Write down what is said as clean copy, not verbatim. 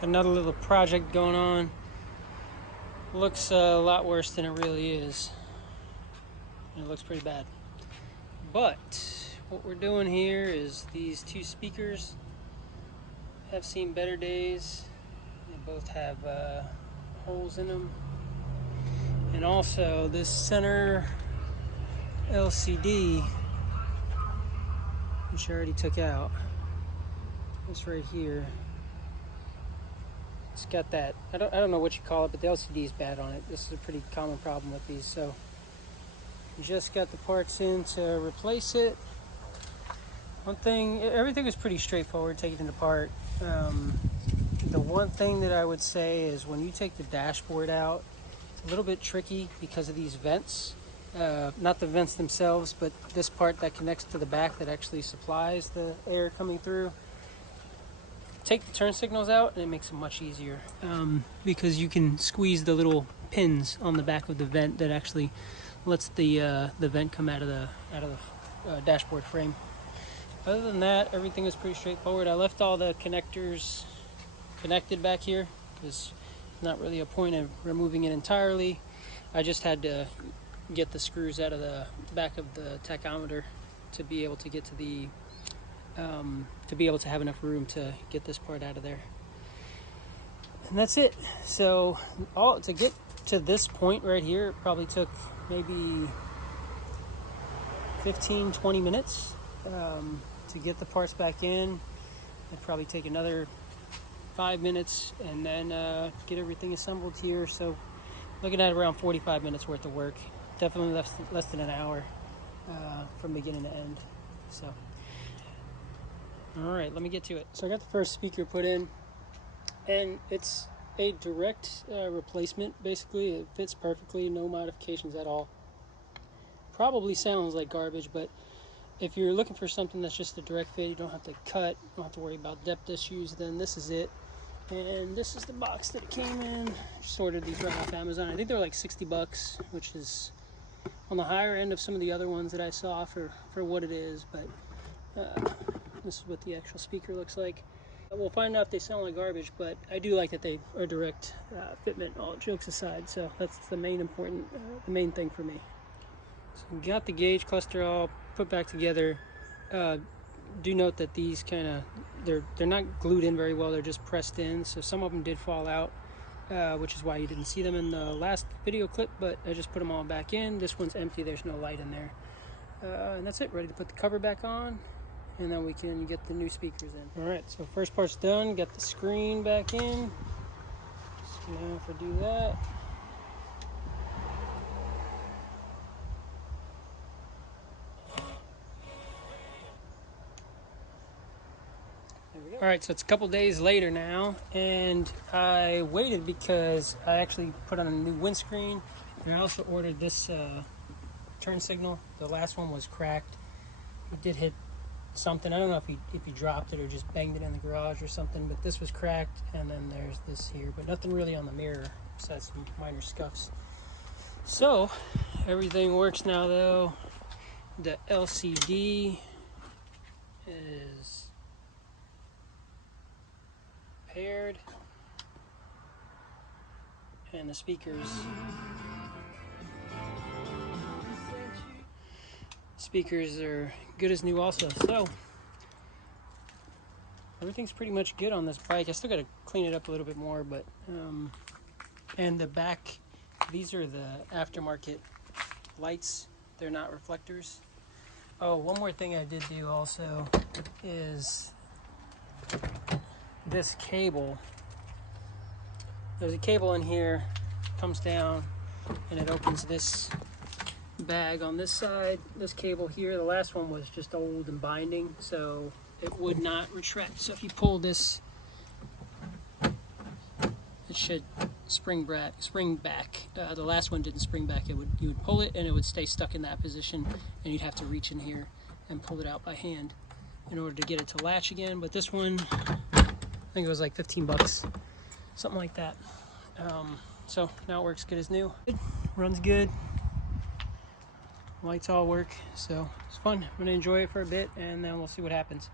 Got another little project going on. Looks a lot worse than it really is. And it looks pretty bad. But what we're doing here is these two speakers have seen better days. They both have holes in them. And also this center LCD, which I already took out. This right here. It's got that, I don't know what you call it, but the LCD is bad on it. This is a pretty common problem with these. So just got the parts in to replace it. One thing, everything was pretty straightforward taking it apart. The one thing that I would say is when you take the dashboard out, it's a little bit tricky because of these vents. Not the vents themselves, but this part that connects to the back that actually supplies the air coming through. Take the turn signals out and it makes it much easier because you can squeeze the little pins on the back of the vent that actually lets the vent come out of the dashboard frame. Other than that, everything is pretty straightforward. I left all the connectors connected back here because there's not really a point of removing it entirely. I just had to get the screws out of the back of the tachometer to be able to get to the to be able to have enough room to get this part out of there. And that's it. So to get to this point right here, it probably took maybe 15-20 minutes to get the parts back in. It'd probably take another 5 minutes and then get everything assembled here. So looking at around 45 minutes worth of work. Definitely less than an hour from beginning to end. So all right, let me get to it. So I got the first speaker put in, and it's a direct replacement. Basically, it fits perfectly, no modifications at all. Probably sounds like garbage, but if you're looking for something that's just a direct fit, you don't have to cut, you don't have to worry about depth issues, then this is it. And this is the box that it came in. Just ordered these right off Amazon. I think they're like $60, which is on the higher end of some of the other ones that I saw for what it is, but this is what the actual speaker looks like. We'll find out if they sound like garbage, but I do like that they are direct fitment, all jokes aside. So that's the main main thing for me. So we got the gauge cluster all put back together. Do note that these they're not glued in very well, they're just pressed in. So some of them did fall out, which is why you didn't see them in the last video clip, but I just put them all back in. This one's empty, there's no light in there. And that's it, ready to put the cover back on. And then we can get the new speakers in. All right, so first part's done. Got the screen back in. Just gonna have to do that. There we go. All right, so it's a couple days later now, and I waited because I actually put on a new windscreen. And I also ordered this turn signal. The last one was cracked. It did hit something. I don't know if he dropped it or just banged it in the garage or something, but this was cracked, and then there's this here, but nothing really on the mirror besides some minor scuffs. So everything works now though. The LCD is paired and the speakers are good as new also. So everything's pretty much good on this bike. I still got to clean it up a little bit more, but and the back, these are the aftermarket lights. They're not reflectors. Oh, one more thing I did do also is this cable. There's a cable in here, comes down, and it opens this bag on this side. This cable here, the last one was just old and binding, so it would not retract. So if you pull this, it should spring back. The last one didn't spring back. You would pull it and it would stay stuck in that position, and you'd have to reach in here and pull it out by hand in order to get it to latch again. But this one, I think it was like $15, something like that. So now it works good as new. It runs good. Lights all work, so it's fun. I'm gonna enjoy it for a bit and then we'll see what happens.